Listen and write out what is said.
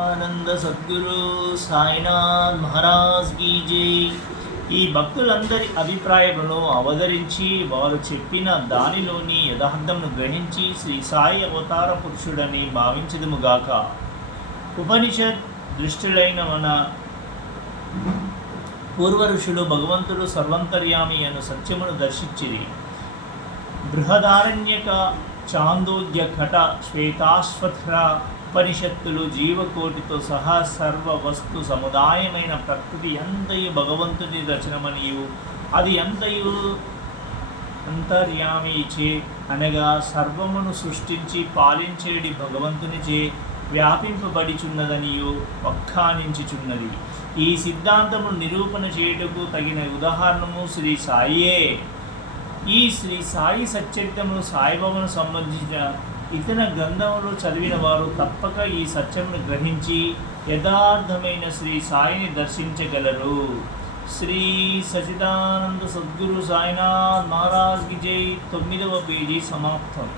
ఆనంద సద్గురు సాయినాథ్ మహారాజ్ కీ జై. ఈ భక్తులందరి అభిప్రాయములను అవతరించి వారు చెప్పిన దానిలోని యథార్థమును గ్రహించి శ్రీ సాయి అవతార పురుషుడని భావించదుముగాక ఉపనిషత్ దృష్టిలైన మన పూర్వ ఋషులు భగవంతుడు సర్వంతర్యామి అను సత్యమును దర్శించిరి. బృహదారణ్యక చాందోద్య ఘట శ్వేతాశ్వత్ర ఉపనిషత్తులు జీవకోటితో సహా సర్వ వస్తు సముదాయమైన ప్రకృతి ఎంతయు భగవంతుని రచనమనియు అది ఎంతయు అంతర్యామిచే అనగా సర్వమును సృష్టించి పాలించేడి భగవంతునిచే వ్యాపింపబడిచున్నదనియు వక్కానించుచున్నది. ఈ సిద్ధాంతము నిరూపణ చేయుటకు తగిన ఉదాహరణము శ్రీ సాయియే. ఈ శ్రీ సాయి సచ్చరితమును సాయిబాబాను సంబంధించిన ఇతర గ్రంథములు చదివిన వారు తప్పక ఈ సత్యమును గ్రహించి యథార్థమైన శ్రీ సాయిని దర్శించగలరు. శ్రీ సచిదానంద సద్గురు సాయినాథ్ మహారాజ్కి జై. తొమ్మిదవ పేజీ సమాప్తం.